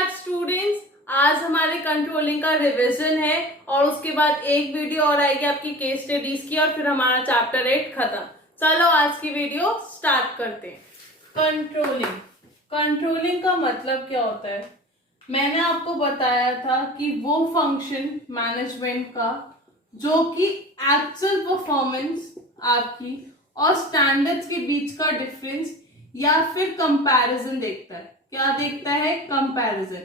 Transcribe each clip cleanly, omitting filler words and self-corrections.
Back students. आज हमारे controlling का रिवीजन है और उसके बाद एक वीडियो और आएगी आपकी केस स्टडीज की और फिर हमारा चैप्टर 8 खत्म। चलो आज की वीडियो स्टार्ट करते हैं। कंट्रोलिंग का मतलब क्या होता है? मैंने आपको बताया था कि वो फंक्शन मैनेजमेंट का जो कि एक्चुअल परफॉर्मेंस आपकी और स्टैंडर्ड्स के बीच का डिफरेंस या फिर कंपैरिजन देखता है। क्या देखता है? कंपैरिजन,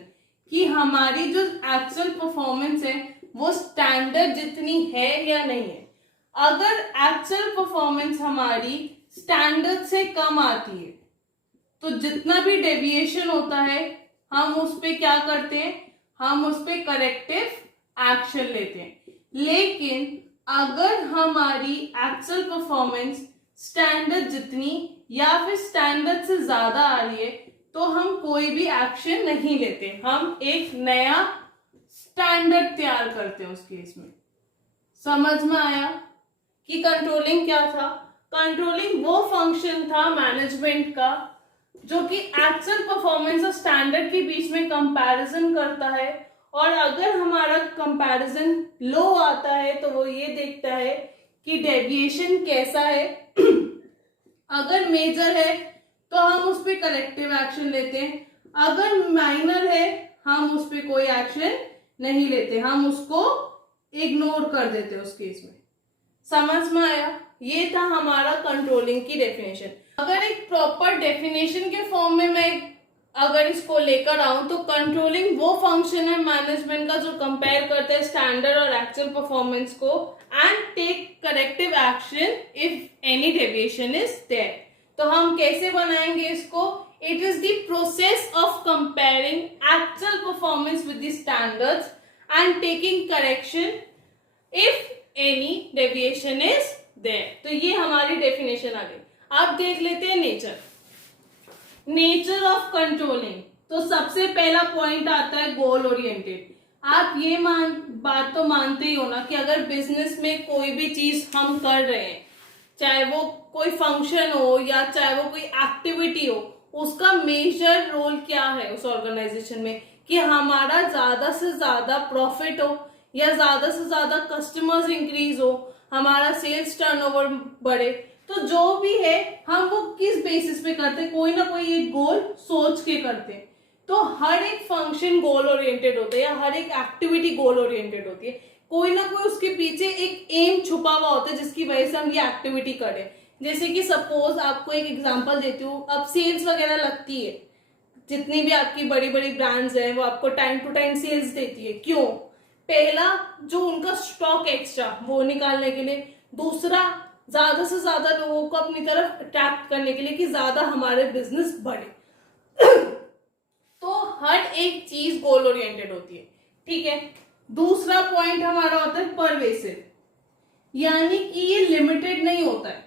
कि हमारी जो एक्चुअल परफॉर्मेंस है वो स्टैंडर्ड जितनी है या नहीं है। अगर एक्चुअल परफॉर्मेंस हमारी स्टैंडर्ड से कम आती है तो जितना भी डेविएशन होता है हम उस पे क्या करते हैं? हम उस पे करेक्टिव एक्शन लेते हैं। लेकिन अगर हमारी एक्चुअल परफॉर्मेंस स्टैंडर्ड जितनी या फिर स्टैंडर्ड से ज्यादा आ रही है तो हम कोई भी एक्शन नहीं लेते, हम एक नया स्टैंडर्ड तैयार करते हैं। उस केस में समझ में आया कि कंट्रोलिंग क्या था? कंट्रोलिंग वो फंक्शन था मैनेजमेंट का जो कि एक्चुअल परफॉर्मेंस और स्टैंडर्ड के बीच में कंपैरिजन करता है, और अगर हमारा कंपैरिजन लो आता है तो वो ये देखता है कि डेविएशन कैसा है। अगर मेजर है तो हम उस पर करेक्टिव एक्शन लेते हैं, अगर माइनर है हम उस पर कोई एक्शन नहीं लेते, हम उसको इग्नोर कर देते उस केस में। समझ में आया? ये था हमारा कंट्रोलिंग की डेफिनेशन। अगर एक प्रॉपर डेफिनेशन के फॉर्म में मैं अगर इसको लेकर आऊं तो कंट्रोलिंग वो फंक्शन है मैनेजमेंट का जो कंपेयर करता है स्टैंडर्ड और एक्चुअल परफॉर्मेंस को and take corrective action if any deviation is there. तो हम कैसे बनाएंगे इसको? It is the process of comparing actual performance with the standards and taking correction if any deviation is there. तो ये हमारी डेफिनेशन आ गई। अब देख लेते हैं नेचर ऑफ कंट्रोलिंग। तो सबसे पहला पॉइंट आता है गोल ओरिएंटेड। आप ये बात तो मानते ही हो ना कि अगर बिजनेस में कोई भी चीज हम कर रहे हैं, चाहे वो कोई फंक्शन हो या चाहे वो कोई एक्टिविटी हो, उसका मेजर रोल क्या है उस ऑर्गेनाइजेशन में? कि हमारा ज्यादा से ज्यादा प्रॉफिट हो या ज्यादा से ज्यादा कस्टमर्स इंक्रीज हो, हमारा सेल्स टर्नओवर बढ़े। तो जो भी है हम वो किस बेसिस पे करते हैं? कोई ना कोई एक गोल सोच के करते हैं। तो हर एक फंक्शन गोल ओरिएंटेड होता है या हर एक एक्टिविटी गोल ओरिएंटेड होती है। कोई ना कोई उसके पीछे एक एम छुपा हुआ होता है जिसकी वजह से हम ये एक्टिविटी करें। जैसे कि सपोज आपको एक एग्जांपल देती हूँ, अब सेल्स वगैरह लगती है, जितनी भी आपकी बड़ी बड़ी ब्रांड्स हैं वो आपको टाइम टू टाइम सेल्स देती है। क्यों? पहला, जो उनका स्टॉक एक्स्ट्रा वो निकालने के लिए, दूसरा ज्यादा से ज्यादा लोगों को अपनी तरफ अट्रैक्ट करने के लिए कि ज्यादा हमारे बिजनेस बढ़े। तो हर एक चीज गोल ओरिएंटेड होती है, ठीक है। दूसरा पॉइंट हमारा होता है परवेसिव, यानी कि ये लिमिटेड नहीं होता है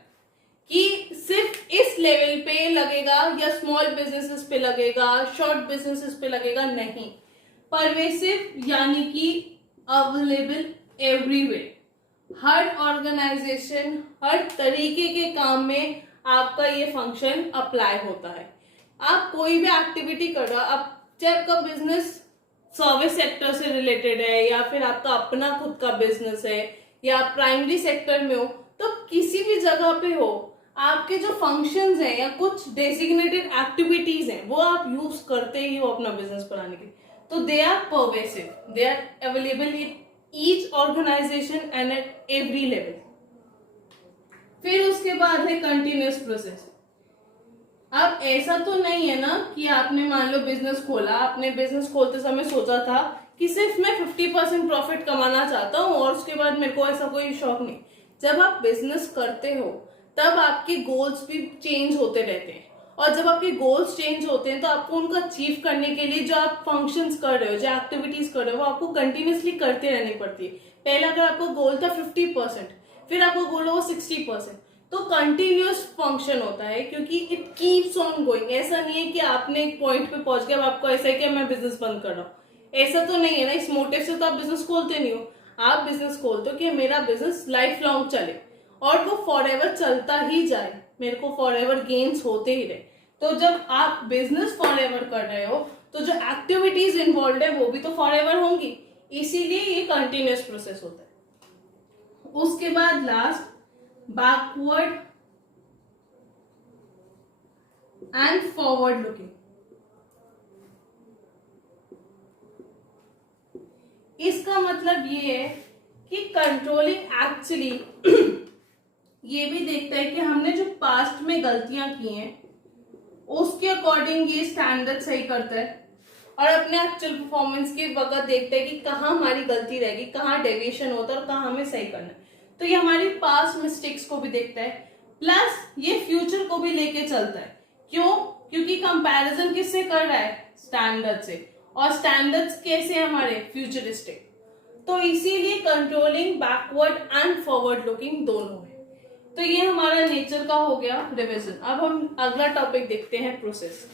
कि सिर्फ इस लेवल पे लगेगा या स्मॉल बिजनेसेस पे लगेगा, शॉर्ट बिजनेसेस पे लगेगा, नहीं। परवेसिव यानी कि अवेलेबल एवरीवेयर। हर ऑर्गेनाइजेशन, हर तरीके के काम में आपका ये फंक्शन अप्लाई होता है। आप कोई भी एक्टिविटी कर रहे हो, आप चाहे आपका बिजनेस सर्विस सेक्टर से रिलेटेड है या फिर आपका अपना खुद का बिजनेस है या आप प्राइमरी सेक्टर में हो, तो किसी भी जगह पे हो, आपके जो फंक्शंस हैं या कुछ डेसिग्नेटेड एक्टिविटीज हैं वो आप यूज करते ही हो अपना बिजनेस बढ़ाने के लिए। तो they are pervasive, they are available in each organisation and at every level. फिर उसके बाद है कंटिन्यूअस प्रोसेस। अब ऐसा तो नहीं है ना कि आपने मान लो बिजनेस खोला, आपने बिजनेस खोलते समय सोचा था कि सिर्फ मैं 50% प्रॉफिट कमाना चाहता हूँ और उसके बाद मेरे को ऐसा कोई शौक नहीं। जब आप बिजनेस करते हो तब आपके गोल्स भी चेंज होते रहते हैं, और जब आपके गोल्स चेंज होते हैं तो आपको उनको अचीव करने के लिए जो आप फंक्शंस कर रहे हो, जो एक्टिविटीज कर रहे हो, वो आपको कंटिन्यूसली करते रहनी पड़ती है। पहले अगर आपको गोल था 50%, फिर आपको गोल होगा 60%, तो कंटिन्यूअस फंक्शन होता है क्योंकि इट कीप्स ऑन गोइंग। ऐसा नहीं है कि आपने एक पॉइंट पे पहुंच गया, आपको ऐसा है कि मैं बिजनेस बंद कर रहा हूँ, ऐसा तो नहीं है ना। इस मोटिव से तो आप बिजनेस खोलते नहीं हो। आप बिजनेस खोलते हो कि मेरा बिजनेस लाइफ लॉन्ग चले और वो फॉरएवर चलता ही जाए, मेरे को फॉरएवर गेन्स होते ही रहे। तो जब आप बिजनेस फॉरएवर कर रहे हो तो जो एक्टिविटीज इन्वॉल्व है वो भी तो फॉरएवर होंगी, इसीलिए ये कंटिन्यूअस प्रोसेस होता है। उसके बाद last backward and forward looking. इसका मतलब ये है कि कंट्रोलिंग एक्चुअली ये भी देखता है कि हमने जो पास्ट में गलतियां की हैं उसके अकॉर्डिंग ये स्टैंडर्ड सही करता है, और अपने एक्चुअल परफॉर्मेंस के वक्त देखता है कि कहाँ हमारी गलती रहेगी, कहाँ डेविएशन होता है और कहाँ हमें सही करना है। तो ये हमारी पास्ट मिस्टेक्स को भी देखता है, प्लस ये फ्यूचर को भी लेके चलता है। क्यों? क्योंकि कंपैरिजन किससे कर रहा है? स्टैंडर्ड से, और स्टैंडर्ड्स कैसे हैं हमारे? फ्यूचरिस्टिक। तो इसीलिए controlling backward and forward looking दोनों है। तो ये हमारा नेचर का हो गया रिविजन। अब हम अगला टॉपिक देखते हैं, प्रोसेस।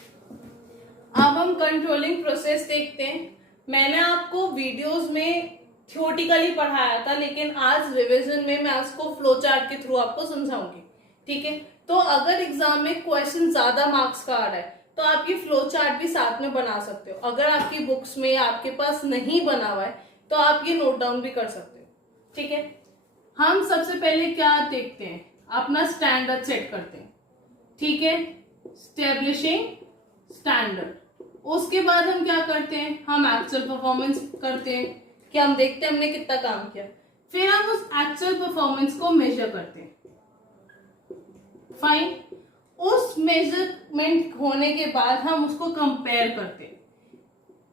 अब हम कंट्रोलिंग प्रोसेस देखते हैं। मैंने आपको वीडियोस में थ्योरेटिकली पढ़ाया था, लेकिन आज रिवीजन में मैं उसको फ्लो चार्ट के थ्रू आपको समझाऊंगी, ठीक है। तो अगर एग्जाम में क्वेश्चन ज्यादा मार्क्स का आ रहा है तो आप ये फ्लो चार्ट भी साथ में बना सकते हो। अगर आपकी बुक्स में या आपके पास नहीं बना हुआ है तो आप ये नोट डाउन भी कर सकते हो, ठीक है। हम सबसे पहले क्या देखते हैं? अपना स्टैंडर्ड सेट करते हैं, ठीक है, स्टेब्लिशिंग स्टैंडर्ड। उसके बाद हम क्या करते हैं? हम एक्चुअल परफॉर्मेंस करते हैं कि हम देखते हैं हमने कितना काम किया, फिर हम उस एक्चुअल परफॉर्मेंस को मेजर करते हैं। फाइन। उस मेजरमेंट होने के बाद हम उसको कंपेयर करते हैं,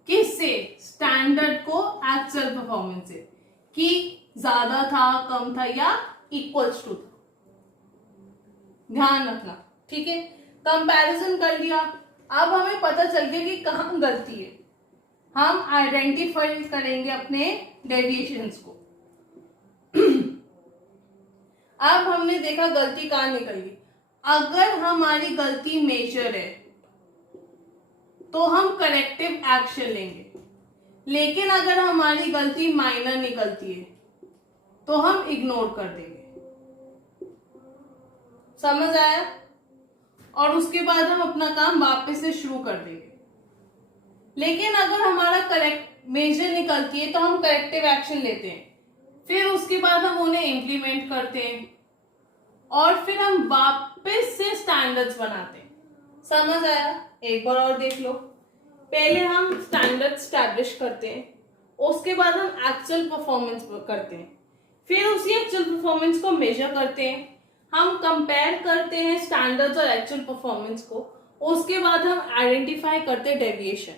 किससे? स्टैंडर्ड को एक्चुअल परफॉर्मेंस से, कि ज्यादा था, कम था, या इक्वल्स टू था। ध्यान रखना, ठीक है। कंपैरिजन कर लिया, अब हमें पता चल गया कि कहाँ गलती है। हम आइडेंटिफाई करेंगे अपने डेविएशंस को। अब हमने देखा गलती कहाँ निकल गई। अगर हमारी गलती मेजर है तो हम करेक्टिव एक्शन लेंगे, लेकिन अगर हमारी गलती माइनर निकलती है तो हम इग्नोर कर देंगे। समझ आया? और उसके बाद हम अपना काम वापस से शुरू कर देंगे। लेकिन अगर हमारा करेक्ट मेजर निकलती है तो हम करेक्टिव एक्शन लेते हैं, फिर उसके बाद हम उन्हें इम्प्लीमेंट करते हैं, और फिर हम वापस से स्टैंडर्ड्स बनाते हैं। समझ आया? एक बार और देख लो। पहले हम स्टैंडर्ड स्टैब्लिश करते हैं, उसके बाद हम एक्चुअल परफॉर्मेंस करते हैं, फिर उसी एक्चुअल परफॉर्मेंस को मेजर करते हैं, हम कंपेयर करते हैं स्टैंडर्ड्स और एक्चुअल परफॉर्मेंस को, उसके बाद हम आइडेंटिफाई करते हैं डेविएशन।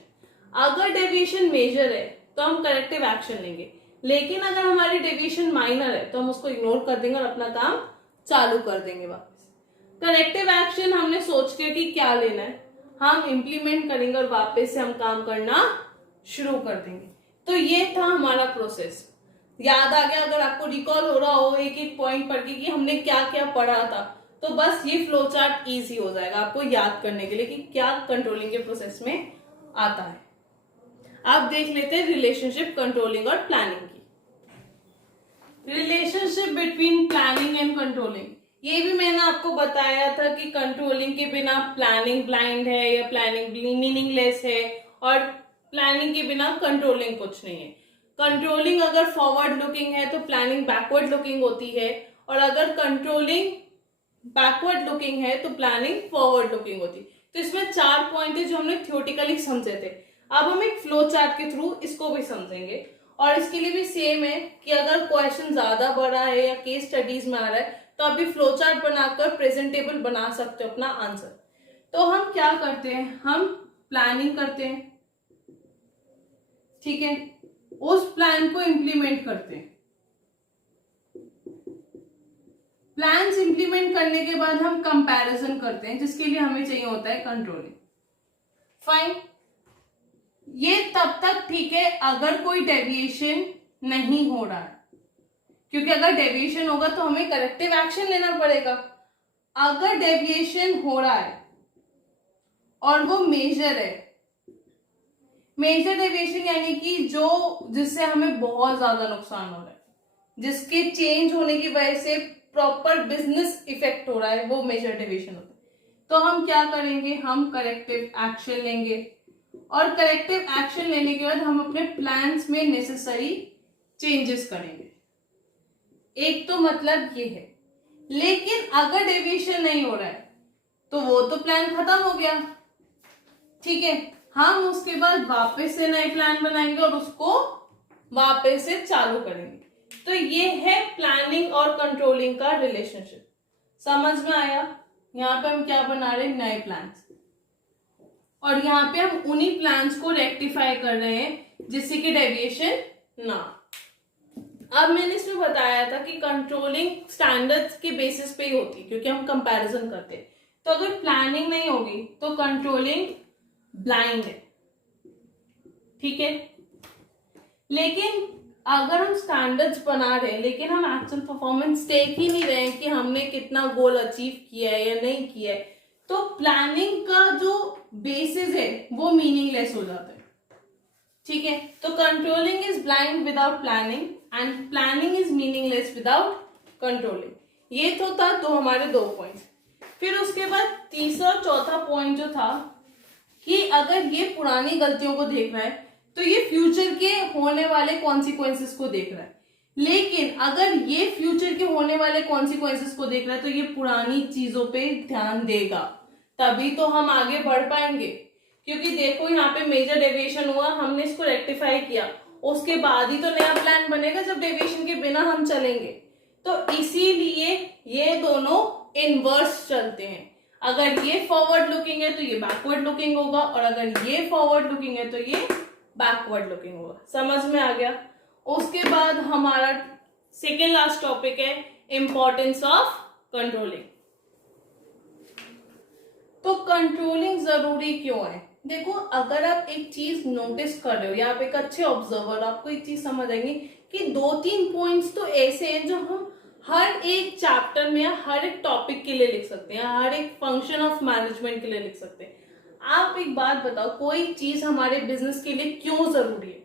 अगर डेविएशन मेजर है तो हम करेक्टिव एक्शन लेंगे, लेकिन अगर हमारी डेविएशन माइनर है तो हम उसको इग्नोर कर देंगे और अपना काम चालू कर देंगे वापस। करेक्टिव एक्शन हमने सोच के कि क्या लेना है, हम इम्प्लीमेंट करेंगे और वापस से हम काम करना शुरू कर देंगे। तो ये था हमारा प्रोसेस। याद आ गया? अगर आपको रिकॉल हो रहा हो एक एक पॉइंट पढ़ के कि हमने क्या क्या पढ़ा था, तो बस ये फ्लो चार्ट इजी हो जाएगा आपको याद करने के लिए कि क्या कंट्रोलिंग के प्रोसेस में आता है। अब देख लेते हैं रिलेशनशिप कंट्रोलिंग और प्लानिंग की। Relationship between planning and controlling, ये भी मैंने आपको बताया था कि कंट्रोलिंग के बिना प्लानिंग ब्लाइंड है या प्लानिंग मीनिंगलेस है, और प्लानिंग के बिना कंट्रोलिंग कुछ नहीं है। कंट्रोलिंग अगर फॉरवर्ड लुकिंग है तो प्लानिंग बैकवर्ड लुकिंग होती है, और अगर कंट्रोलिंग बैकवर्ड लुकिंग है तो प्लानिंग फॉरवर्ड लुकिंग होती है। तो इसमें 4 पॉइंट है जो हमने थ्योरेटिकली समझे थे। अब हम एक फ्लो चार्ट के थ्रू इसको भी समझेंगे, और इसके लिए भी सेम है कि अगर क्वेश्चन ज्यादा बड़ा है या केस स्टडीज में आ रहा है तो आप भी फ्लो चार्ट बनाकर प्रेजेंटेबल बना सकते हो अपना आंसर। तो हम क्या करते हैं? हम प्लानिंग करते हैं, ठीक है, उस प्लान को इंप्लीमेंट करते हैं। प्लान्स इंप्लीमेंट करने के बाद हम कंपैरिजन करते हैं, जिसके लिए हमें चाहिए होता है कंट्रोलिंग। फाइन। ये तब तक ठीक है अगर कोई डेविएशन नहीं हो रहा है, क्योंकि अगर डेविएशन होगा तो हमें करेक्टिव एक्शन लेना पड़ेगा। अगर डेविएशन हो रहा है और वो मेजर है, मेजर डेविएशन यानी कि जिससे हमें बहुत ज्यादा नुकसान हो रहा है, जिसके चेंज होने की वजह से प्रॉपर बिजनेस इफेक्ट हो रहा है, वो मेजर डेविएशन होता है। तो हम क्या करेंगे? हम करेक्टिव एक्शन लेंगे, और करेक्टिव एक्शन लेने के बाद हम अपने प्लान्स में नेसेसरी चेंजेस करेंगे। एक तो मतलब ये है। लेकिन अगर डेविएशन नहीं हो रहा है तो वो तो प्लान खत्म हो गया, ठीक है। हम उसके बाद वापस से नए प्लान बनाएंगे और उसको वापस से चालू करेंगे। तो ये है प्लानिंग और कंट्रोलिंग का रिलेशनशिप। समझ में आया? यहाँ पे हम क्या बना रहे हैं, नए प्लान्स, और यहाँ पे हम उन्हीं प्लान्स को रेक्टिफाई कर रहे हैं जिससे कि डेविएशन ना। अब मैंने इसमें बताया था कि कंट्रोलिंग स्टैंडर्ड्स के बेसिस पे ही होती है क्योंकि हम कंपैरिजन करते हैं। तो अगर प्लानिंग नहीं होगी तो कंट्रोलिंग ब्लाइंड है, ठीक है। लेकिन अगर हम स्टैंडर्ड्स बना रहे हैं लेकिन हम एक्चुअल परफॉर्मेंस देख ही नहीं रहे हैं कि हमने कितना गोल अचीव किया है या नहीं किया है, तो प्लानिंग का जो बेसिस है वो मीनिंगलेस हो जाता है, ठीक है। तो controlling is blind without planning and planning is meaningless without controlling. ये तो था तो हमारे 2 पॉइंट्स। फिर उसके बाद तीसरा और चौथा पॉइंट जो था कि अगर ये पुरानी गलतियों को देख रहा है तो ये फ्यूचर के होने वाले कॉन्सिक्वेंसेस को देख रहा है। लेकिन अगर ये फ्यूचर के होने वाले कॉन्सिक्वेंसेस को देख रहा है तो ये पुरानी चीजों पे ध्यान देगा, तभी तो हम आगे बढ़ पाएंगे। क्योंकि देखो यहाँ पे मेजर डेविएशन हुआ, हमने इसको रेक्टिफाई किया, उसके बाद ही तो नया प्लान बनेगा जब डेविएशन के बिना हम चलेंगे। तो इसीलिए ये दोनों इनवर्स चलते हैं। अगर ये फॉरवर्ड लुकिंग है तो ये बैकवर्ड लुकिंग होगा, और अगर ये फॉरवर्ड लुकिंग है तो ये बैकवर्ड लुकिंग होगा। समझ में आ गया? उसके बाद हमारा सेकेंड लास्ट टॉपिक है इंपॉर्टेंस ऑफ कंट्रोलिंग। तो कंट्रोलिंग जरूरी क्यों है? देखो, अगर आप एक चीज नोटिस कर रहे हो या आप एक अच्छे ऑब्जर्वर, आपको एक चीज समझ आएगी कि 2-3 पॉइंट्स तो ऐसे हैं जो हम हर एक चैप्टर में या हर एक टॉपिक के लिए लिख सकते हैं, हर एक फंक्शन ऑफ मैनेजमेंट के लिए लिख सकते हैं। आप एक बात बताओ, कोई चीज हमारे बिजनेस के लिए क्यों जरूरी है?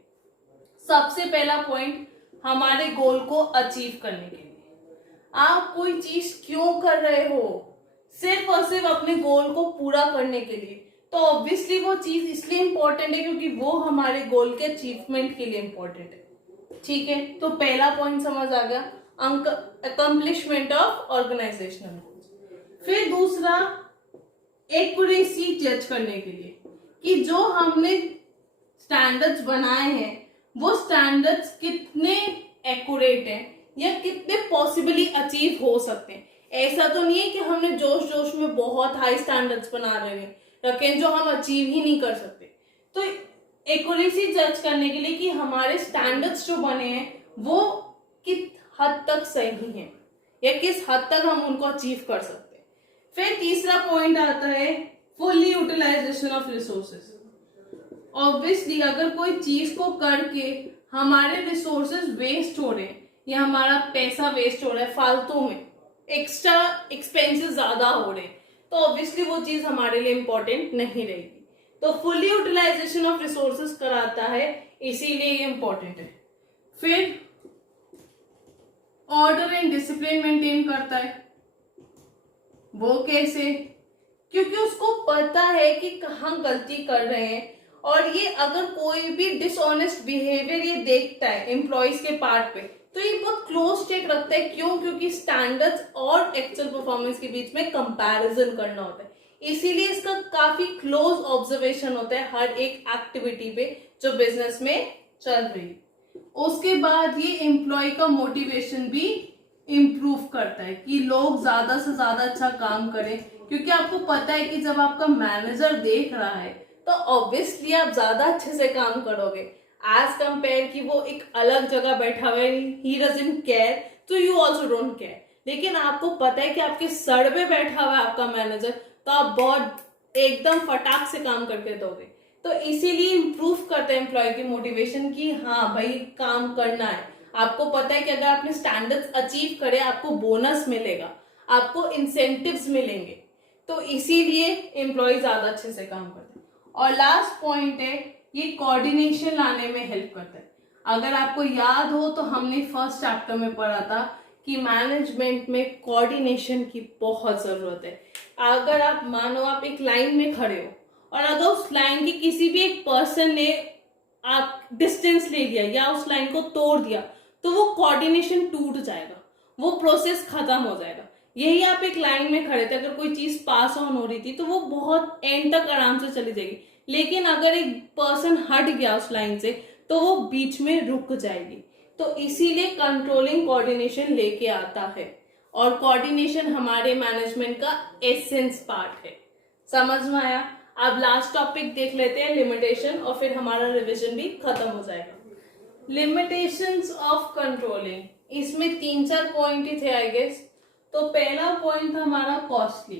सबसे पहला पॉइंट, हमारे गोल को अचीव करने के लिए। आप कोई चीज क्यों कर रहे हो? सिर्फ और सिर्फ अपने गोल को पूरा करने के लिए। तो ऑब्वियसली वो चीज इसलिए इंपॉर्टेंट है क्योंकि वो हमारे गोल के अचीवमेंट के लिए इंपॉर्टेंट है, ठीक है। तो पहला पॉइंट समझ आ गया, अकम्प्लिशमेंट ऑफ ऑर्गेनाइजेशनल गोल्स। फिर दूसरा, एक्यूरेसी जज करने के लिए कि जो हमने स्टैंडर्ड्स बनाए हैं वो स्टैंडर्ड्स कितने एक्यूरेट हैं या कितने पॉसिबली अचीव हो सकते हैं। ऐसा तो नहीं है कि हमने जोश जोश में बहुत हाई स्टैंडर्ड्स बना रखे जो हम अचीव ही नहीं कर सकते। तो एक्यूरेसी जज करने के लिए कि हमारे स्टैंडर्ड्स जो बने हैं वो किस हद तक सही हैं या किस हद तक हम उनको अचीव कर सकते हैं। फिर तीसरा पॉइंट आता है fully utilisation of resources. Obviously अगर कोई चीज को करके हमारे रिसोर्सेज वेस्ट हो रहे हैं या हमारा पैसा वेस्ट हो रहा है फालतू में, एक्स्ट्रा एक्सपेंसेस ज्यादा हो रहे हैं, तो ऑब्वियसली वो चीज हमारे लिए इंपॉर्टेंट नहीं रहेगी। तो फुल्ली यूटिलाइजेशन ऑफ रिसोर्सेज कराता है, इसीलिए ये इंपॉर्टेंट है। फिर ऑर्डर एंड डिसिप्लिन मेंटेन करता है। वो कैसे? क्योंकि उसको पता है कि कहाँ गलती कर रहे हैं, और ये अगर कोई भी डिसऑनेस्ट बिहेवियर ये देखता है एम्प्लॉइज के पार्ट पे तो ये बहुत क्लोज चेक रखता है। क्यों? क्योंकि स्टैंडर्ड्स और एक्चुअल परफॉर्मेंस के बीच में कंपैरिजन करना होता है, इसीलिए इसका काफी क्लोज ऑब्जर्वेशन होता है हर एक एक्टिविटी पे जो बिजनेस में चल रही है। उसके बाद ये एम्प्लॉय का मोटिवेशन भी इम्प्रूव करता है कि लोग ज्यादा से ज्यादा अच्छा काम करें, क्योंकि आपको पता है कि जब आपका मैनेजर देख रहा है तो ऑब्वियसली आप ज्यादा अच्छे से काम करोगे एज कंपेयर कि वो एक अलग जगह बैठा हुआ है, ही डजंट केयर, तो यू ऑल्सो डोंट केयर। लेकिन आपको पता है कि आपके सर पे बैठा हुआ है आपका मैनेजर, तो आप बहुत एकदम फटाक से काम करके दोगे। तो इसीलिए इम्प्रूव करता है एम्प्लॉय की मोटिवेशन कि हाँ भाई काम करना है। आपको पता है कि अगर आपने स्टैंडर्ड्स अचीव करे आपको बोनस मिलेगा, आपको इंसेंटिव्स मिलेंगे, तो इसीलिए एम्प्लॉय ज्यादा अच्छे से काम करते हैं। और लास्ट पॉइंट है, ये कोऑर्डिनेशन लाने में हेल्प करता है। अगर आपको याद हो तो हमने फर्स्ट चैप्टर में पढ़ा था कि मैनेजमेंट में कोऑर्डिनेशन की बहुत जरूरत है। अगर आप मानो आप एक लाइन में खड़े हो और अगर उस लाइन की किसी भी एक पर्सन ने आप डिस्टेंस ले लिया या उस लाइन को तोड़ दिया तो वो कोऑर्डिनेशन टूट जाएगा, वो प्रोसेस खत्म हो जाएगा। यही आप एक लाइन में खड़े थे, अगर कोई चीज पास ऑन हो रही थी तो वो बहुत एंड तक आराम से चली जाएगी, लेकिन अगर एक पर्सन हट गया उस लाइन से तो वो बीच में रुक जाएगी। तो इसीलिए कंट्रोलिंग कोऑर्डिनेशन लेके आता है, और कोऑर्डिनेशन हमारे मैनेजमेंट का एसेंस पार्ट है। समझ में आया? अब लास्ट टॉपिक देख लेते हैं, लिमिटेशन, और फिर हमारा रिवीजन भी खत्म हो जाएगा। लिमिटेशंस ऑफ कंट्रोलिंग, इसमें 3-4 पॉइंट ही थे आई गेस। तो पहला पॉइंट था हमारा कॉस्टली।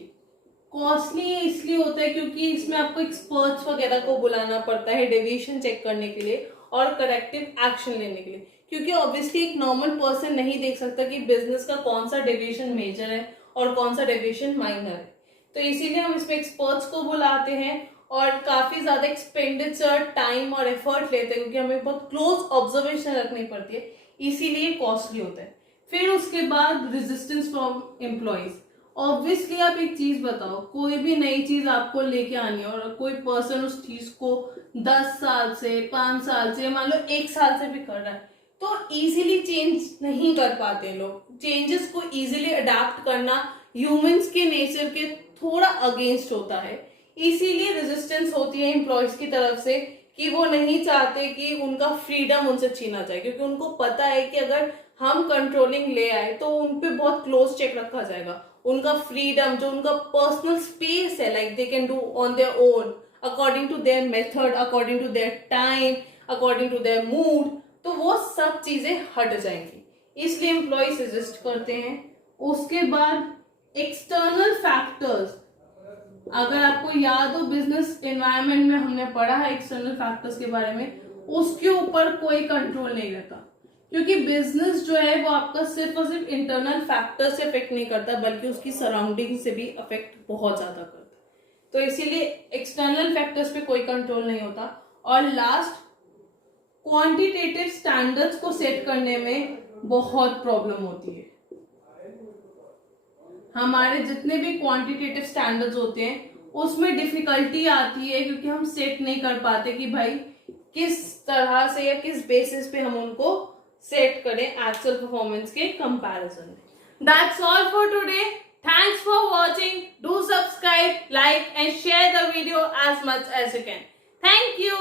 कॉस्टली इसलिए होता है क्योंकि इसमें आपको एक्सपर्ट्स वगैरह को बुलाना पड़ता है डेविएशन चेक करने के लिए और करेक्टिव एक्शन लेने के लिए, क्योंकि ऑब्वियसली एक नॉर्मल पर्सन नहीं देख सकता कि बिजनेस का कौन सा डेविएशन मेजर है और कौन सा डेविएशन माइनर है। तो इसीलिए हम इसमें एक्सपर्ट्स को बुलाते हैं और काफी ज्यादा एक्सपेंडिचर, टाइम और एफर्ट लेते हैं, क्योंकि हमें बहुत क्लोज ऑब्जर्वेशन रखनी पड़ती है, इसीलिए कॉस्टली होता है। फिर उसके बाद रेजिस्टेंस फ्रॉम एम्प्लॉइज। ऑब्वियसली आप एक चीज बताओ, कोई भी नई चीज आपको लेके आनी है और कोई पर्सन उस चीज को 10 साल से, 5 साल से, मान लो 1 साल से भी कर रहा है, तो इजीली चेंज नहीं कर पाते लोग। चेंजेस को इजीली अडेप्ट करना ह्यूमंस के नेचर के थोड़ा अगेंस्ट होता है, इसीलिए रेजिस्टेंस होती है एम्प्लॉयज की तरफ से कि वो नहीं चाहते कि उनका फ्रीडम उनसे छीना जाए, क्योंकि उनको पता है कि अगर हम कंट्रोलिंग ले आए तो उन पे बहुत क्लोज चेक रखा जाएगा। उनका फ्रीडम, जो उनका पर्सनल स्पेस है, like they can do on their own according to their method, according to their time, according to their mood, तो वो सब चीजें हट जाएंगी, इसलिए एम्प्लॉयज रेजिस्ट करते हैं। उसके बाद एक्सटर्नल फैक्टर्स, अगर आपको याद हो बिजनेस एनवायरनमेंट में हमने पढ़ा है एक्सटर्नल फैक्टर्स के बारे में, उसके ऊपर कोई कंट्रोल नहीं रहता, क्योंकि बिजनेस जो है वो आपका सिर्फ और सिर्फ इंटरनल फैक्टर से अफेक्ट नहीं करता, बल्कि उसकी सराउंडिंग से भी अफेक्ट बहुत ज्यादा करता है। तो इसीलिए एक्सटर्नल फैक्टर्स पे कोई कंट्रोल नहीं होता। और लास्ट, क्वांटिटेटिव स्टैंडर्ड्स को सेट करने में बहुत प्रॉब्लम होती है। हमारे जितने भी क्वांटिटेटिव स्टैंडर्ड्स होते हैं उसमें डिफिकल्टी आती है, क्योंकि हम सेट नहीं कर पाते कि भाई किस तरह से या किस बेसिस पे हम उनको सेट करें एक्चुअल परफॉर्मेंस के कंपैरिजन में। That's all for today. Thanks for watching. Do subscribe, like and share the video as much as you can. Thank you.